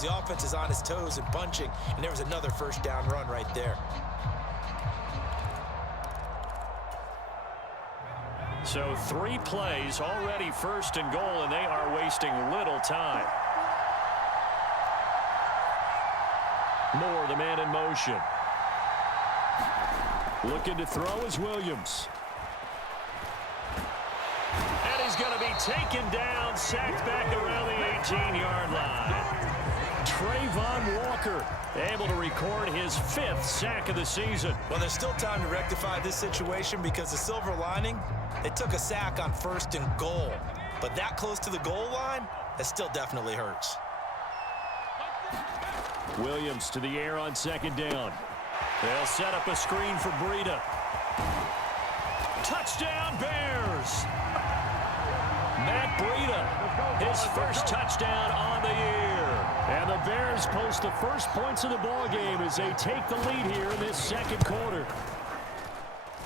because the offense is on its toes and punching, and there was another first down run right there. So 3 plays, already first and goal, and they are wasting little time. Moore, the man in motion. Looking to throw is Williams. And he's going to be taken down, sacked back around the 18-yard line. Trayvon Walker able to record his 5th sack of the season. Well, there's still time to rectify this situation because the silver lining, they took a sack on 1st and goal. But that close to the goal line, that still definitely hurts. Williams to the air on 2nd down. They'll set up a screen for Breida. Touchdown, Bears! Matt Breida, his first touchdown on the year. And the Bears post the first points of the ballgame as they take the lead here in this 2nd quarter.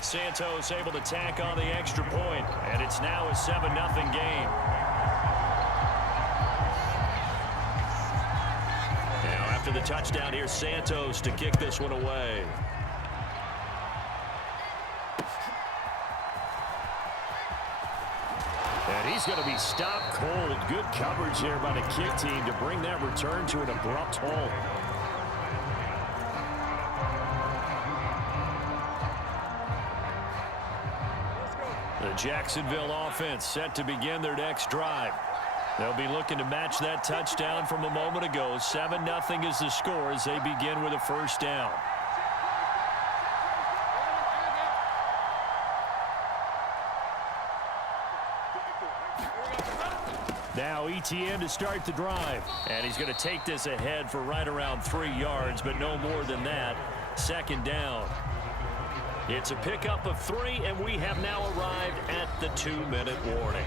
Santos able to tack on the extra point, and it's now a 7-0 game. Now after the touchdown, here's Santos to kick this one away. And he's going to be stopped cold. Good coverage here by the kick team to bring that return to an abrupt halt. The Jacksonville offense set to begin their next drive. They'll be looking to match that touchdown from a moment ago. 7-0 is the score as they begin with a first down. Now ETN to start the drive. And he's going to take this ahead for right around 3 yards, but no more than that. 2nd down. It's a pickup of 3, and we have now arrived at the 2-minute warning.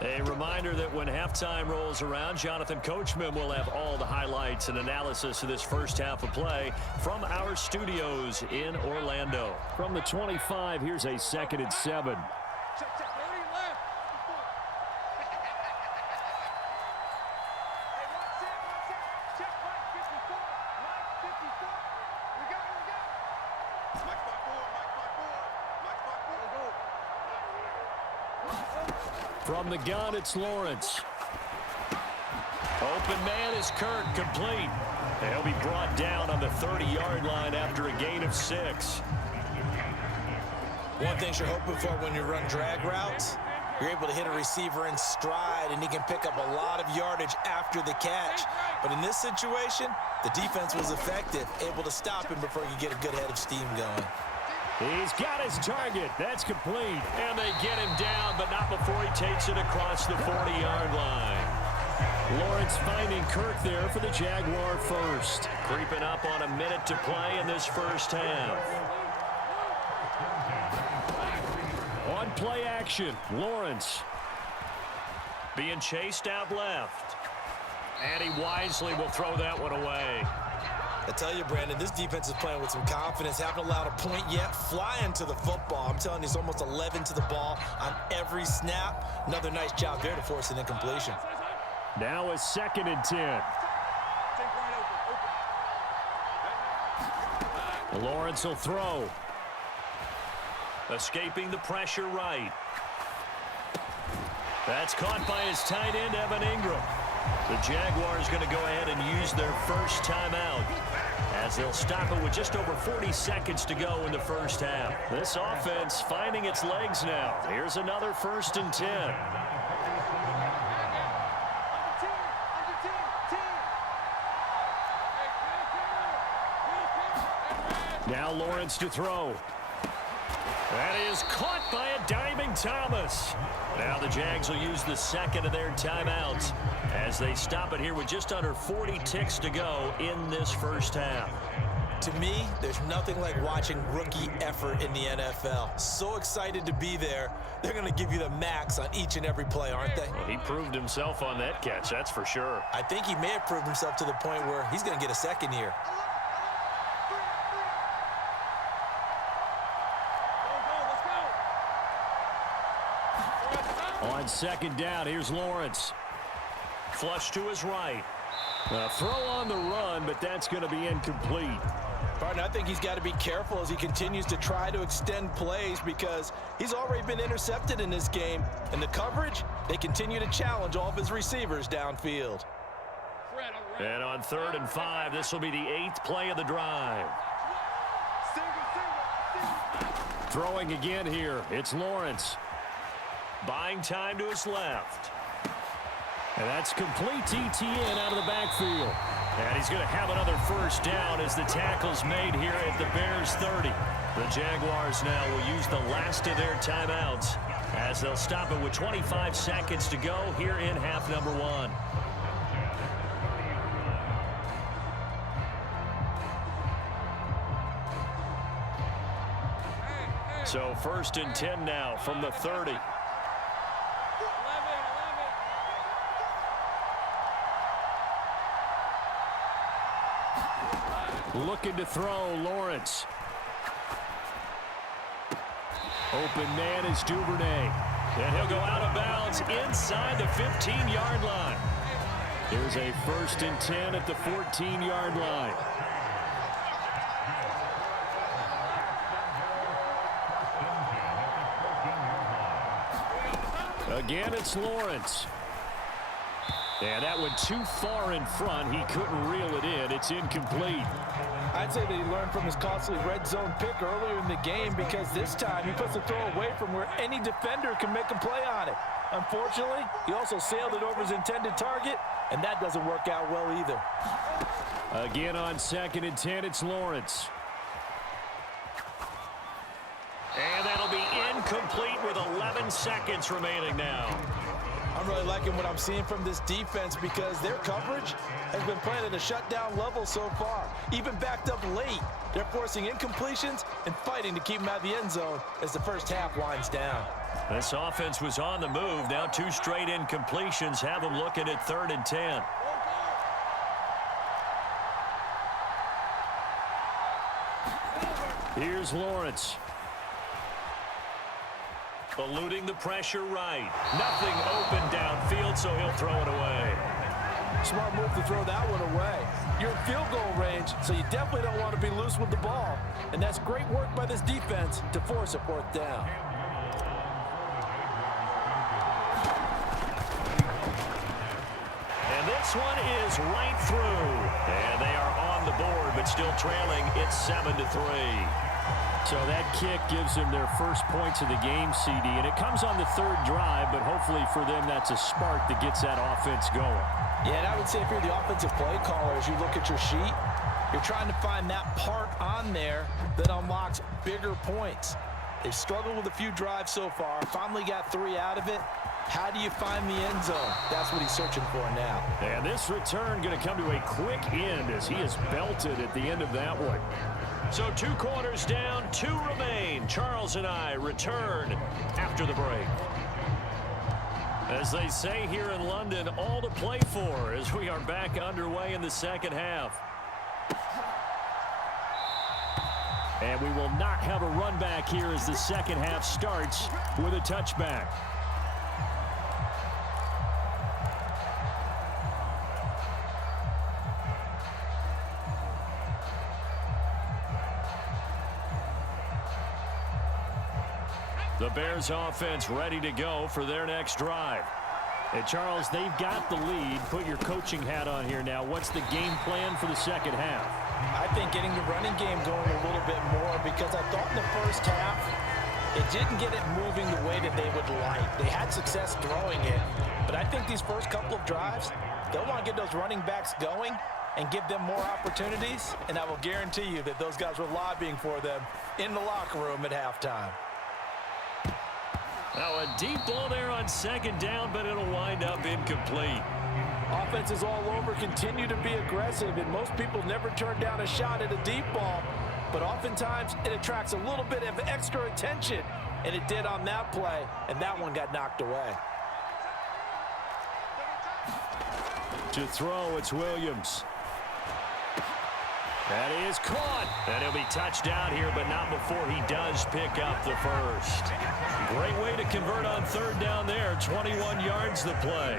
A reminder that when halftime rolls around, Jonathan Coachman will have all the highlights and analysis of this first half of play from our studios in Orlando. From the 25, here's a 2nd and 7. From the gun, it's Lawrence. Open man is Kirk, complete. He'll be brought down on the 30-yard line after a gain of 6. One thing you're hoping for when you run drag routes, you're able to hit a receiver in stride, and he can pick up a lot of yardage after the catch. But in this situation, the defense was effective, able to stop him before he could get a good head of steam going. He's got his target. That's complete. And they get him down, but not before he takes it across the 40-yard line. Lawrence finding Kirk there for the Jaguar first. Creeping up on a minute to play in this first half. On play action, Lawrence. Being chased out left. And he wisely will throw that one away. I tell you, Brandon, this defense is playing with some confidence. Haven't allowed a point yet. Flying to the football. I'm telling you, he's almost 11 to the ball on every snap. Another nice job there to force an incompletion. Now a 2nd and 10. Lawrence will throw. Escaping the pressure right. That's caught by his tight end, Evan Ingram. The Jaguars going to go ahead and use their first timeout as they'll stop it with just over 40 seconds to go in the first half. This offense finding its legs now. Here's another 1st and 10. Now Lawrence to throw. That is caught by a diving Thomas. Now the Jags will use the 2nd of their timeouts as they stop it here with just under 40 ticks to go in this first half. To me, there's nothing like watching rookie effort in the NFL. So excited to be there. They're going to give you the max on each and every play, aren't they? Well, he proved himself on that catch, that's for sure. I think he may have proved himself to the point where he's going to get a 2nd here. On 2nd down, here's Lawrence. Flush to his right. A throw on the run, but that's going to be incomplete. Partner, I think he's got to be careful as he continues to try to extend plays because he's already been intercepted in this game. And the coverage, they continue to challenge all of his receivers downfield. And on 3rd and 5, this will be the 8th play of the drive. Throwing again here, it's Lawrence. Buying time to his left. And that's complete to ETN out of the backfield. And he's going to have another first down as the tackle's made here at the Bears 30. The Jaguars now will use the last of their timeouts as they'll stop it with 25 seconds to go here in half number 1. So 1st and 10 now from the 30. Looking to throw, Lawrence. Open man is Duvernay. And he'll go out of bounds inside the 15-yard line. There's a 1st and 10 at the 14-yard line. Again, it's Lawrence. And that went too far in front. He couldn't reel it in. It's incomplete. I'd say that he learned from his costly red zone pick earlier in the game because this time he puts the throw away from where any defender can make a play on it. Unfortunately, he also sailed it over his intended target, and that doesn't work out well either. Again on 2nd and 10, it's Lawrence. And that'll be incomplete with 11 seconds remaining now. I'm really liking what I'm seeing from this defense because their coverage has been playing at a shutdown level so far. Even backed up late, they're forcing incompletions and fighting to keep them out of the end zone as the first half winds down. This offense was on the move. Now 2 straight incompletions have them looking at 3rd and 10. Here's Lawrence. Eluding the pressure right. Nothing open downfield, so he'll throw it away. Smart move to throw that one away. You're in field goal range, so you definitely don't want to be loose with the ball. And that's great work by this defense to force a 4th down. And this one is right through. And they are on the board, but still trailing. It's 7-3. So that kick gives them their first points of the game, CD, and it comes on the 3rd drive, but hopefully for them that's a spark that gets that offense going. Yeah, and I would say if you're the offensive play caller, as you look at your sheet, you're trying to find that part on there that unlocks bigger points. They've struggled with a few drives so far, finally got 3 out of it. How do you find the end zone? That's what he's searching for now. And this return going to come to a quick end as he is belted at the end of that one. So 2 quarters down, 2 remain. Charles and I return after the break. As they say here in London, all to play for as we are back underway in the second half. And we will not have a run back here as the second half starts with a touchback. The Bears offense ready to go for their next drive. And Charles, they've got the lead. Put your coaching hat on here now. What's the game plan for the second half? I think getting the running game going a little bit more because I thought in the first half it didn't get it moving the way that they would like. They had success throwing it, but I think these first couple of drives, they'll want to get those running backs going and give them more opportunities, and I will guarantee you that those guys were lobbying for them in the locker room at halftime. Now a deep ball there on 2nd down, but it'll wind up incomplete. Offenses all over continue to be aggressive, and most people never turn down a shot at a deep ball. But oftentimes it attracts a little bit of extra attention, and it did on that play, and that one got knocked away. To throw, it's Williams. That is caught. And he'll be touched down here, but not before he does pick up the first. Great way to convert on third down there. 21 yards the play.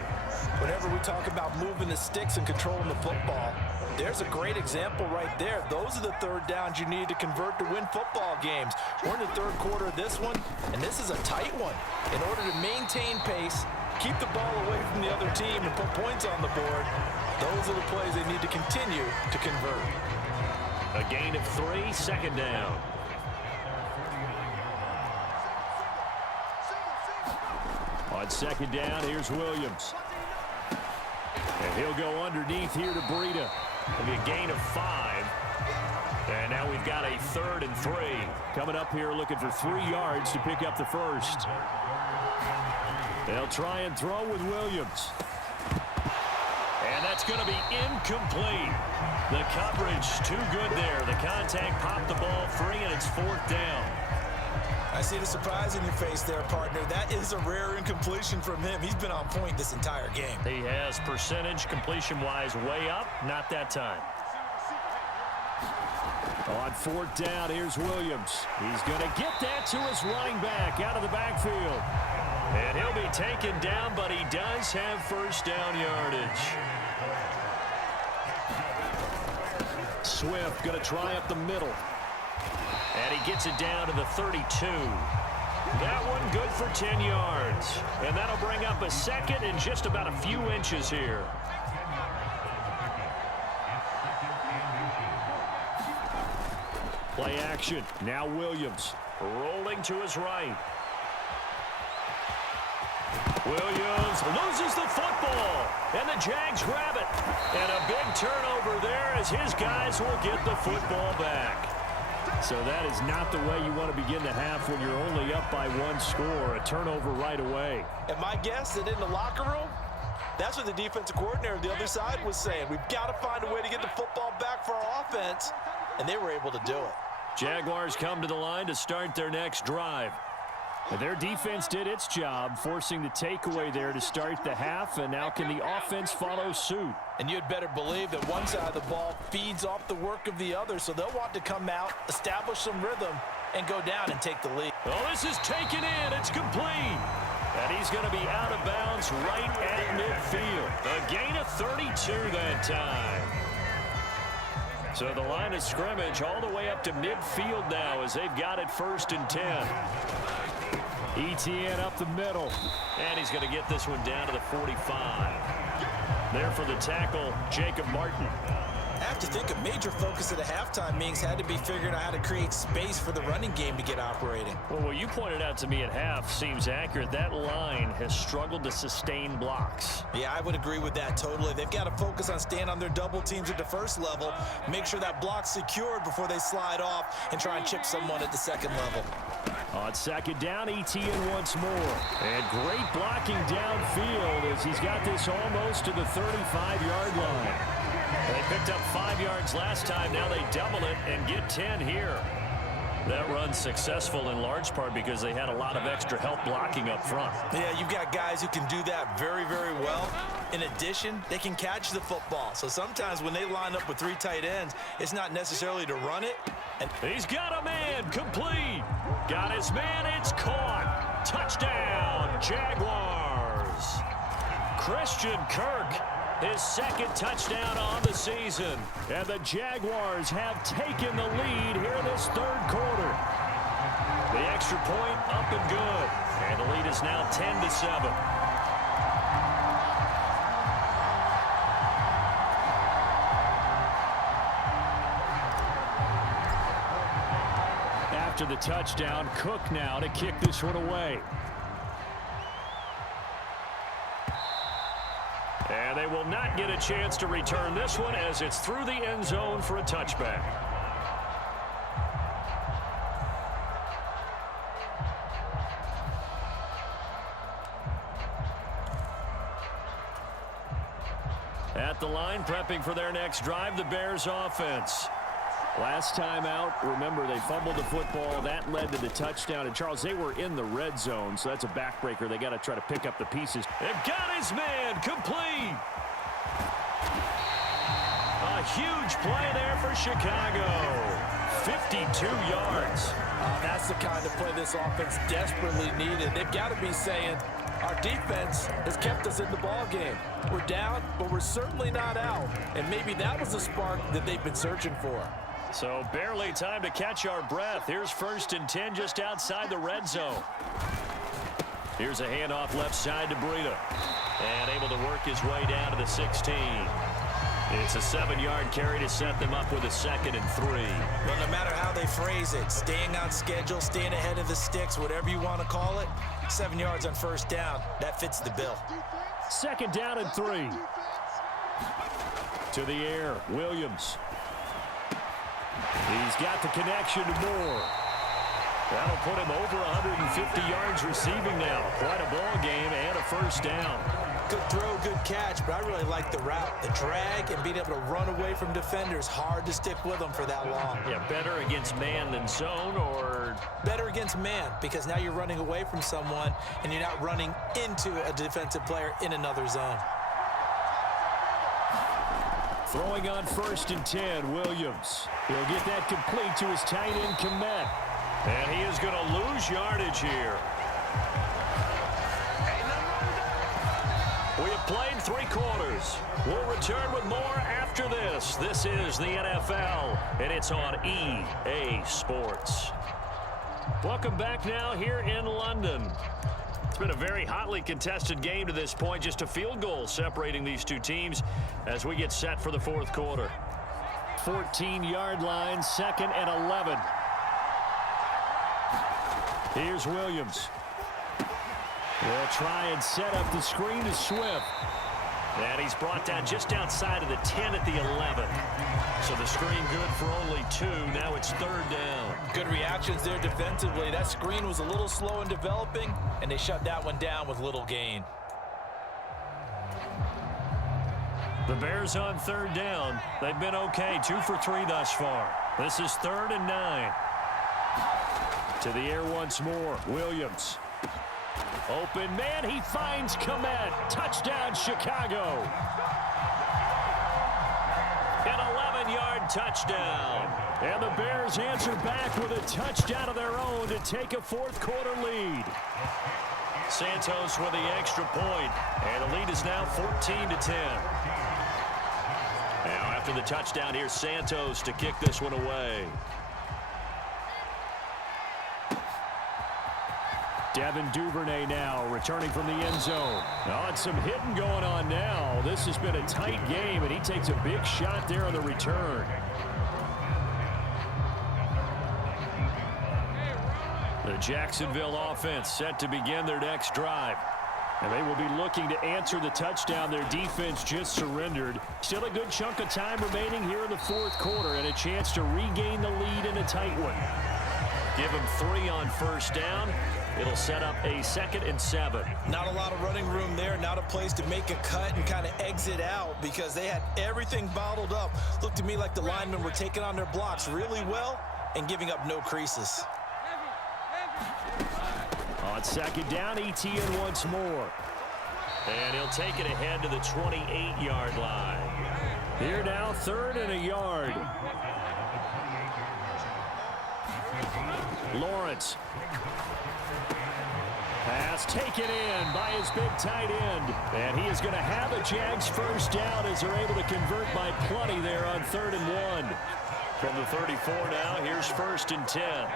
Whenever we talk about moving the sticks and controlling the football, there's a great example right there. Those are the third downs you need to convert to win football games. We're in the third quarter of this one, and this is a tight one. In order to maintain pace, keep the ball away from the other team, and put points on the board, those are the plays they need to continue to convert. A gain of 3, second down. On second down, here's Williams. And he'll go underneath here to Breida. It'll be a gain of 5. And now we've got a 3rd and 3. Coming up here looking for 3 yards to pick up the first. They'll try and throw with Williams. And that's going to be incomplete. The coverage too good there. The contact popped the ball free, and it's 4th down. I see the surprise in your face there, partner. That is a rare incompletion from him. He's been on point this entire game. He has percentage completion-wise way up. Not that time. On 4th down, here's Williams. He's going to get that to his running back out of the backfield. And he'll be taken down, but he does have first down yardage. Swift going to try up the middle. And he gets it down to the 32. That one good for 10 yards. And that'll bring up a second and just about a few inches here. Play action. Now Williams rolling to his right. Williams loses the football, and the Jags grab it. And a big turnover there as his guys will get the football back. So that is not the way you want to begin the half when you're only up by 1 score. A turnover right away. And my guess that in the locker room, that's what the defensive coordinator on the other side was saying. We've got to find a way to get the football back for our offense, and they were able to do it. Jaguars come to the line to start their next drive. Their defense did its job, forcing the takeaway there to start the half, and now can the offense follow suit? And you'd better believe that one side of the ball feeds off the work of the other, so they'll want to come out, establish some rhythm, and go down and take the lead. Oh, this is taken in. It's complete. And he's going to be out of bounds right at midfield. A gain of 32 that time. So the line of scrimmage all the way up to midfield now as they've got it 1st and 10. ETN up the middle. And he's going to get this one down to the 45. There for the tackle, Jacob Martin. I have to think a major focus of the halftime meetings had to be figuring out how to create space for the running game to get operating. Well, what you pointed out to me at half seems accurate. That line has struggled to sustain blocks. Yeah, I would agree with that totally. They've got to focus on staying on their double teams at the first level, make sure that block's secured before they slide off and try and chip someone at the second level. On second down, ETN once more. And great blocking downfield as he's got this almost to the 35-yard line. They picked up 5 yards last time. Now they double it and get 10 here. That run's successful in large part because they had a lot of extra help blocking up front. Yeah, you've got guys who can do that very, very well. In addition, they can catch the football. So sometimes when they line up with 3 tight ends, it's not necessarily to run it. And he's got a man, complete. Got his man, it's caught. Touchdown, Jaguars. Christian Kirk, his 2nd touchdown on the season. And the Jaguars have taken the lead here this 3rd quarter. The extra point up and good. And the lead is now 10-7. After the touchdown, Cook now to kick this one away. And they will not get a chance to return this one as it's through the end zone for a touchback. At the line, prepping for their next drive, the Bears offense. Last time out, remember, they fumbled the football. That led to the touchdown. And, Charles, they were in the red zone, so that's a backbreaker. They got to try to pick up the pieces. They've got his man complete. A huge play there for Chicago. 52 yards. That's the kind of play this offense desperately needed. They've got to be saying, our defense has kept us in the ball game. We're down, but we're certainly not out. And maybe that was the spark that they've been searching for. So barely time to catch our breath. Here's 1st and 10 just outside the red zone. Here's a handoff left side to Breida. And able to work his way down to the 16. It's a 7-yard carry to set them up with a 2nd and 3. Well, no matter how they phrase it, staying on schedule, staying ahead of the sticks, whatever you want to call it, 7 yards on 1st down, that fits the bill. 2nd down and 3. To the air, Williams. He's got the connection to Moore. That'll put him over 150 yards receiving now. Quite a ball game and a 1st down. Good throw, good catch, but I really like the route, the drag, and being able to run away from defenders. Hard to stick with them for that long. Yeah, better against man than zone, or? Better against man, because now you're running away from someone, and you're not running into a defensive player in another zone. Throwing on 1st and 10, Williams. He'll get that complete to his tight end, Kmet. And he is going to lose yardage here. We have played 3 quarters. We'll return with more after this. This is the NFL, and it's on EA Sports. Welcome back now here in London. It's been a very hotly contested game to this point. Just a field goal separating these two teams as we get set for the 4th quarter. 14-yard line, 2nd and 11. Here's Williams. They'll try and set up the screen to Swift. And he's brought down just outside of the 10 at the 11. So the screen good for only 2. Now it's 3rd down. Good reactions there defensively. That screen was a little slow in developing, and they shut that one down with little gain. The Bears on 3rd down. They've been okay. 2 for 3 thus far. This is 3rd and 9. To the air once more. Williams. Open man. He finds Kmet. Touchdown, Chicago. An 11-yard touchdown. And the Bears answer back with a touchdown of their own to take a 4th quarter lead. Santos with the extra point. And the lead is now 14-10. Now after the touchdown, here's Santos to kick this one away. Devin Duvernay now returning from the end zone. Oh, and some hitting going on now. This has been a tight game, and he takes a big shot there on the return. The Jacksonville offense set to begin their next drive. And they will be looking to answer the touchdown their defense just surrendered. Still a good chunk of time remaining here in the 4th quarter and a chance to regain the lead in a tight one. Give them 3 on 1st down. It'll set up a 2nd and 7. Not a lot of running room there. Not a place to make a cut and kind of exit out because they had everything bottled up. Looked to me like the linemen were taking on their blocks really well and giving up no creases. On 2nd down, ETN once more. And he'll take it ahead to the 28-yard line. Here now, 3rd and a yard. Lawrence. Pass taken in by his big tight end. And he is going to have a Jags 1st down as they're able to convert by plenty there on 3rd and 1. From the 34 now, here's 1st and 10.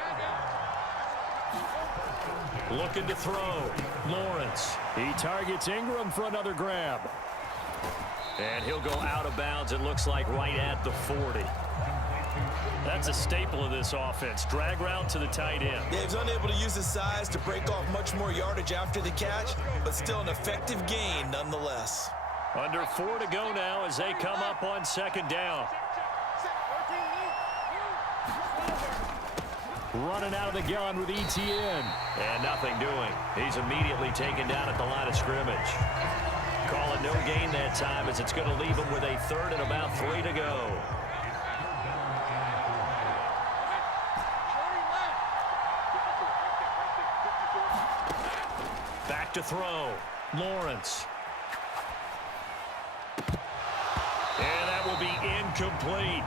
Looking to throw. Lawrence. He targets Ingram for another grab. And he'll go out of bounds, it looks like, right at the 40. That's a staple of this offense. Drag route to the tight end. Yeah, he's unable to use his size to break off much more yardage after the catch, but still an effective gain nonetheless. Under 4 to go now as they come up on 2nd down. Running out of the gun with ETN. And nothing doing. He's immediately taken down at the line of scrimmage. Call it no gain that time as it's going to leave him with a 3rd and about 3 to go. Back to throw. Lawrence. And that will be incomplete.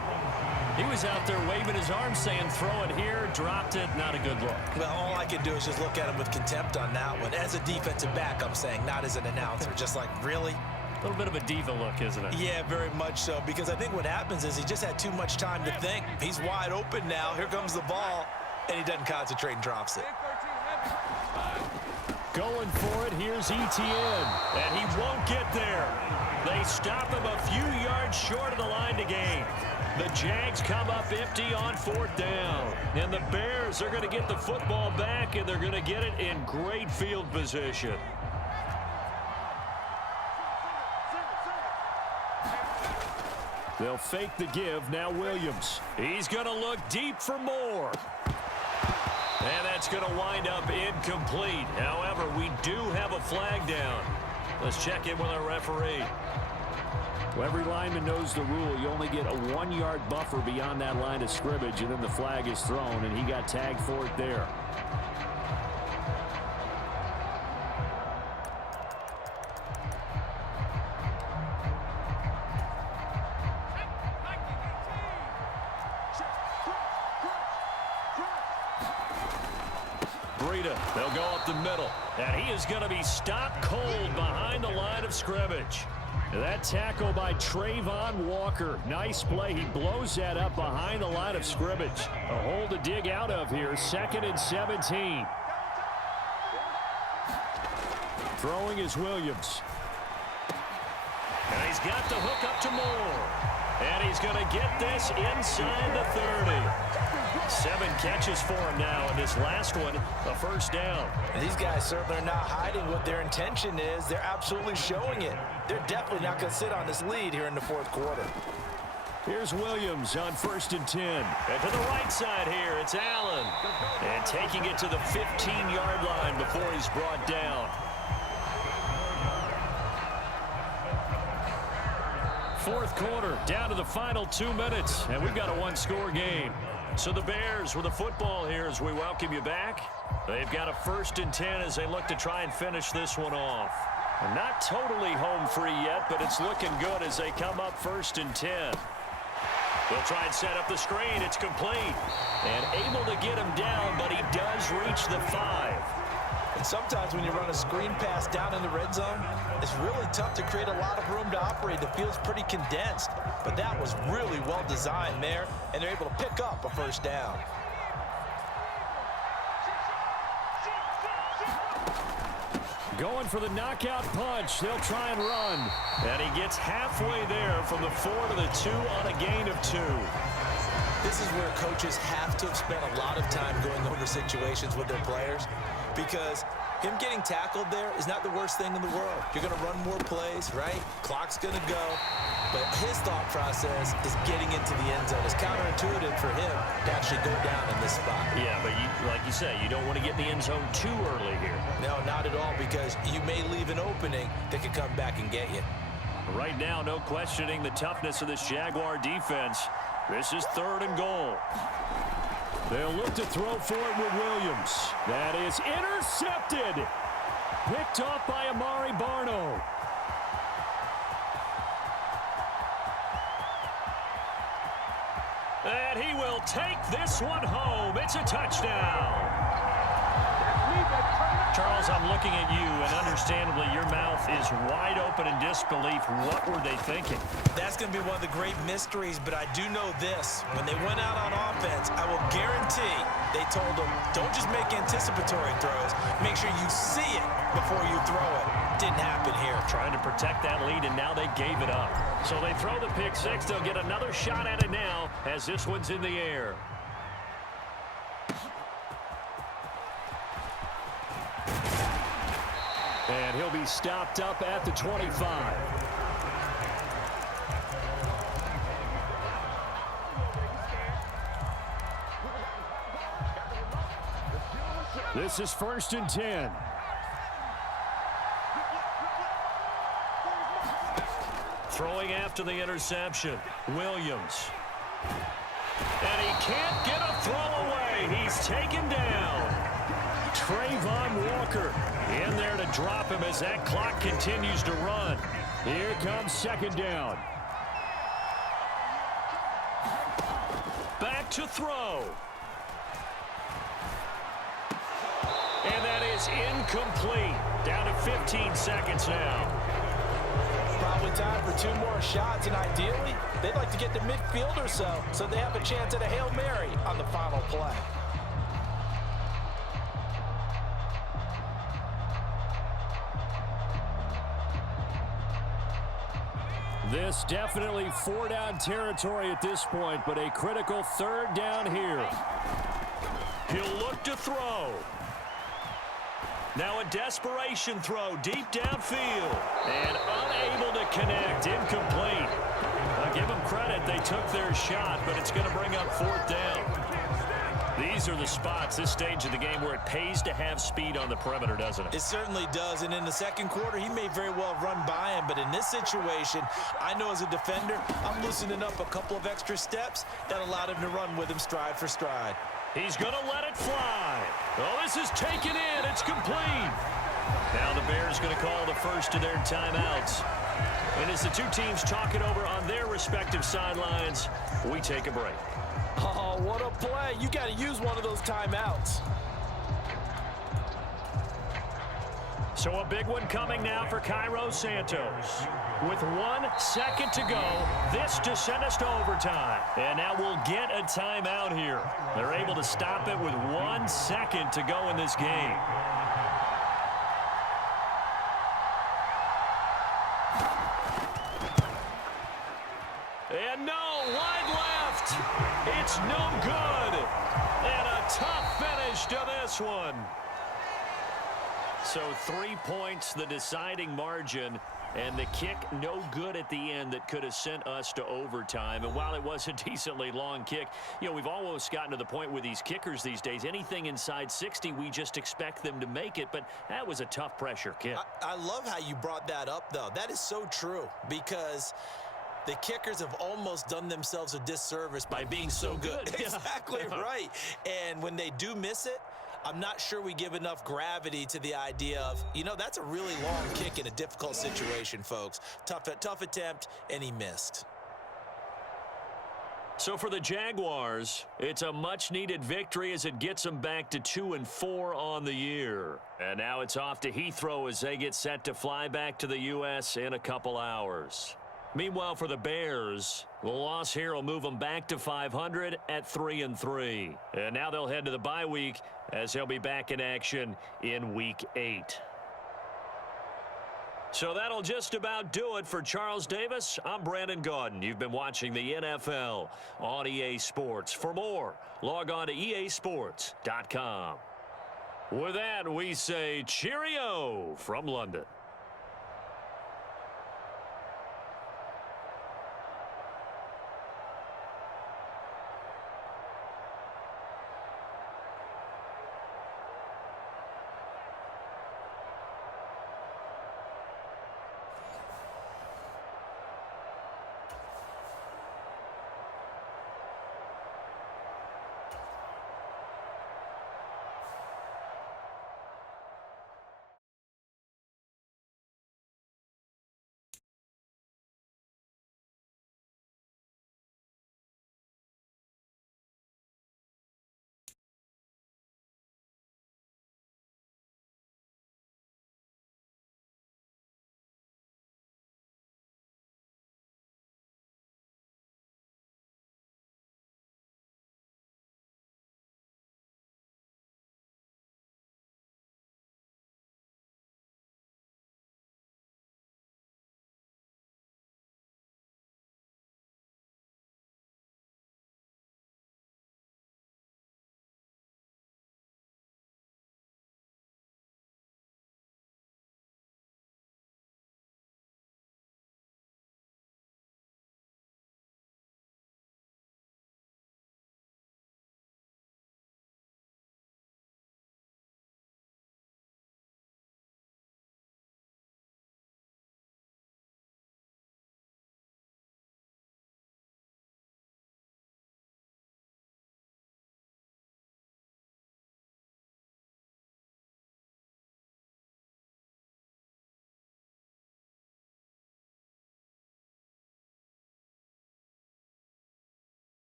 He was out there waving his arms saying, throw it here, dropped it, not a good look. Well, all I can do is just look at him with contempt on that one. As a defensive back, I'm saying, not as an announcer. Just like, really? A little bit of a diva look, isn't it? Yeah, very much so, because I think what happens is he just had too much time to think. He's wide open now. Here comes the ball, and he doesn't concentrate and drops it. Going for it, here's Etienne, and he won't get there. They stop him a few yards short of the line to gain. The Jags come up empty on 4th down, and the Bears are going to get the football back, and they're going to get it in great field position. They'll fake the give. Now Williams. He's going to look deep for more. And that's going to wind up incomplete. However, we do have a flag down. Let's check in with our referee. Well, every lineman knows the rule. You only get a 1-yard buffer beyond that line of scrimmage, and then the flag is thrown, and he got tagged for it there. They'll go up the middle, and he is going to be stopped cold behind the line of scrimmage. That tackle by Trayvon Walker. Nice play. He blows that up behind the line of scrimmage. A hole to dig out of here. 2nd and 17. Throwing is Williams. And he's got the hook up to Moore. And he's going to get this inside the 30. 7 catches for him now, and this last one, a first down. And these guys certainly are not hiding what their intention is. They're absolutely showing it. They're definitely not going to sit on this lead here in the 4th quarter. Here's Williams on 1st and 10. And to the right side here, it's Allen. And taking it to the 15-yard line before he's brought down. 4th quarter, down to the final 2 minutes, and we've got a 1-score game. So the Bears with the football here as we welcome you back. They've got a 1st and 10 as they look to try and finish this one off. Not totally home free yet, but it's looking good as they come up 1st and 10. They'll try and set up the screen. It's complete. And able to get him down, but he does reach the 5. And sometimes when you run a screen pass down in the red zone, it's really tough to create a lot of room to operate. The field's pretty condensed, but that was really well designed there, and they're able to pick up a 1st down. Going for the knockout punch. They'll try and run. And he gets halfway there from the 4 to the 2 on a gain of 2. This is where coaches have to have spent a lot of time going over situations with their players, because him getting tackled there is not the worst thing in the world. You're going to run more plays, right? Clock's going to go. But his thought process is getting into the end zone. It's counterintuitive for him to actually go down in this spot. Yeah, but like you say, you don't want to get in the end zone too early here. No, not at all, because you may leave an opening that could come back and get you. Right now, no questioning the toughness of this Jaguar defense. This is 3rd and goal. They'll look to throw for it with Williams. That is intercepted. Picked off by Amari Barno. And he will take this one home. It's a touchdown. Charles, I'm looking at you, and understandably, your mouth is wide open in disbelief. What were they thinking? That's going to be one of the great mysteries, but I do know this. When they went out on offense, I will guarantee they told them, don't just make anticipatory throws. Make sure you see it before you throw it. Didn't happen here. Trying to protect that lead, and now they gave it up. So they throw the pick 6. They'll get another shot at it now as this one's in the air. And he'll be stopped up at the 25. This is 1st and 10. Throwing after the interception, Williams. And he can't get a throw away. He's taken down. Trayvon Walker in there to drop him as that clock continues to run. Here comes 2nd down. back to throw. And that is incomplete. Down to 15 seconds now. Probably time for 2 more shots, and ideally, they'd like to get to midfield or so they have a chance at a Hail Mary on the final play. This definitely 4-down territory at this point, but a critical 3rd down here. He'll look to throw. Now a desperation throw deep downfield. And unable to connect. Incomplete. I'll give them credit. They took their shot, but it's going to bring up 4th down. These are the spots, this stage of the game, where it pays to have speed on the perimeter, doesn't it? It certainly does, and in the second quarter, he may very well run by him, but in this situation, I know as a defender, I'm loosening up a couple of extra steps that allowed him to run with him stride for stride. He's going to let it fly. Oh, this is taken in. It's complete. Now the Bears going to call the first of their timeouts. And as the two teams talk it over on their respective sidelines, we take a break. Oh, what a play. You got to use one of those timeouts. So a big one coming now for Cairo Santos. With 1 second to go, this to send us to overtime. And now we'll get a timeout here. They're able to stop it with 1 second to go in this game. And no, wide left. It's no good. And a tough finish to this one. So 3 points, the deciding margin, and the kick no good at the end that could have sent us to overtime. And while it was a decently long kick, you know, we've almost gotten to the point with these kickers these days, anything inside 60, we just expect them to make it. But that was a tough pressure kick. I love how you brought that up, though. That is so true, because the kickers have almost done themselves a disservice by being so good. Exactly right. And when they do miss it, I'm not sure we give enough gravity to the idea of, you know, that's a really long kick in a difficult situation, folks. Tough attempt, and he missed. So for the Jaguars, it's a much-needed victory as it gets them back to 2-4 on the year. And now it's off to Heathrow as they get set to fly back to the U.S. in a couple hours. Meanwhile, for the Bears, the loss here will move them back to 500 at 3-3. And now they'll head to the bye week as they'll be back in action in Week 8. So that'll just about do it for Charles Davis. I'm Brandon Gaudin. You've been watching the NFL on EA Sports. For more, log on to easports.com. With that, we say cheerio from London.